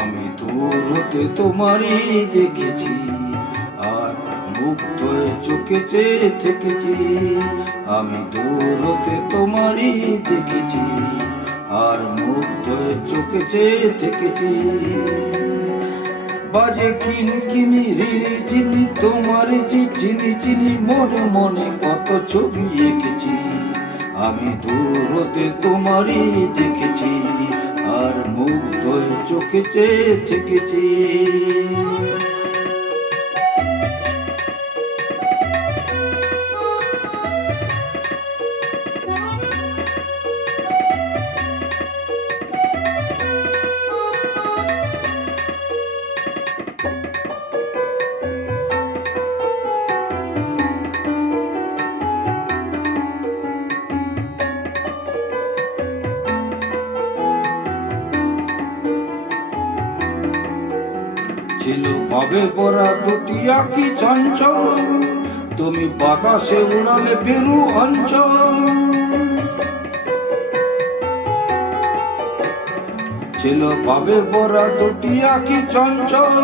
আমি দূর হতে তোমারই দেখেছি, আর মুগ্ধ হয়ে চোখে চেয়ে থেকেছি। আমি দূর হতে তোমারই দেখেছি, আর মুগ্ধ হয়ে চোখে চেয়ে থেকেছি। বাজে কিনকিনি রিরি চিনি, তোমার যে চিনি চিনি, মনে মনে কত ছবি এঁকেছি। আমি দূর হতে তোমারই দেখেছি, আর মুগ্ধ হয়ে চোখে চেয়ে থেকেছি। ছিল ভাবে পরা দুটি আঁকি চঞ্চল, তুমি বাতাসে উড়ালে বেরু অঞ্চল। ছিল ভাবে পরা দুটি আঁকি চঞ্চল,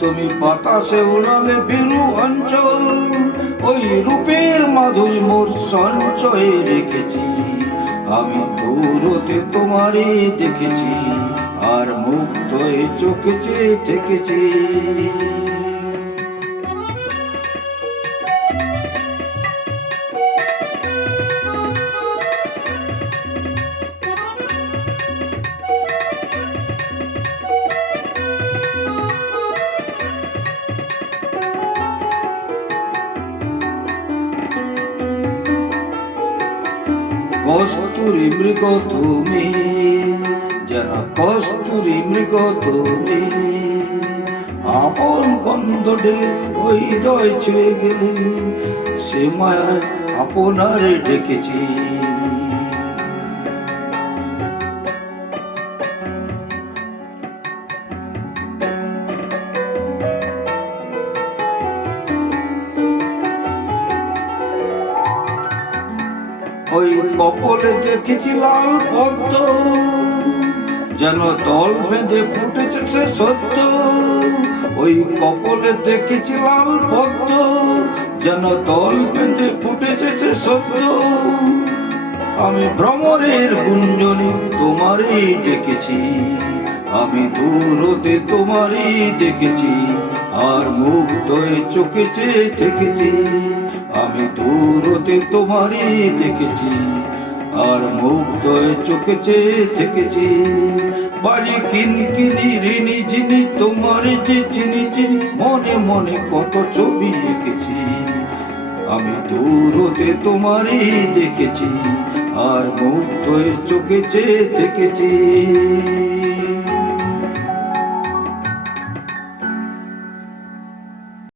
তুমি বাতাসে উড়ালে বেরু অঞ্চল। ওই রূপের মাধুরী মোর সঞ্চয়ে রেখেছি, আমি দূর হতে তোমারই দেখেছি, আর মুগ্ধ হয়ে চোখে চেয়ে থেকেছি। কস্তুরী মৃগ তুমি, যেন কস্তুরী মৃগ তুমি, আপন গন্ধ ঢেলে ওই হৃদয় ছুঁয়ে গেলে, সে মায়ায় আপনারে ডেকেছি। ওই কপলে দেখেছি লাল পদ্ম, যেন দল বেঁধে ফুটেছে সে সত্য। ওই কপলে দেখেছি লাল পদ্ম, যেন দল বেঁধে ফুটেছে সে সত্য। আমি ভ্রমরের গুঞ্জনে তোমারই ডেকেছি, আমি দূর হতে তোমারই দেখেছি, আর মুগ্ধ হয়ে চোখে চেয়ে থেকেছি। আমি দূর হতে তোমারই দেখেছি, আর মুগ্ধ হয়ে চোখে চেয়ে থেকেছি। বাজে কিনকিনি রিনি ঝিনি, তোমার যে চিনি চিনি, মনে মনে কত ছবি এঁকেছি। আমি দূর হতে তোমারই দেখেছি, আর মুগ্ধ হয়ে চোখে চেয়ে থেকেছি।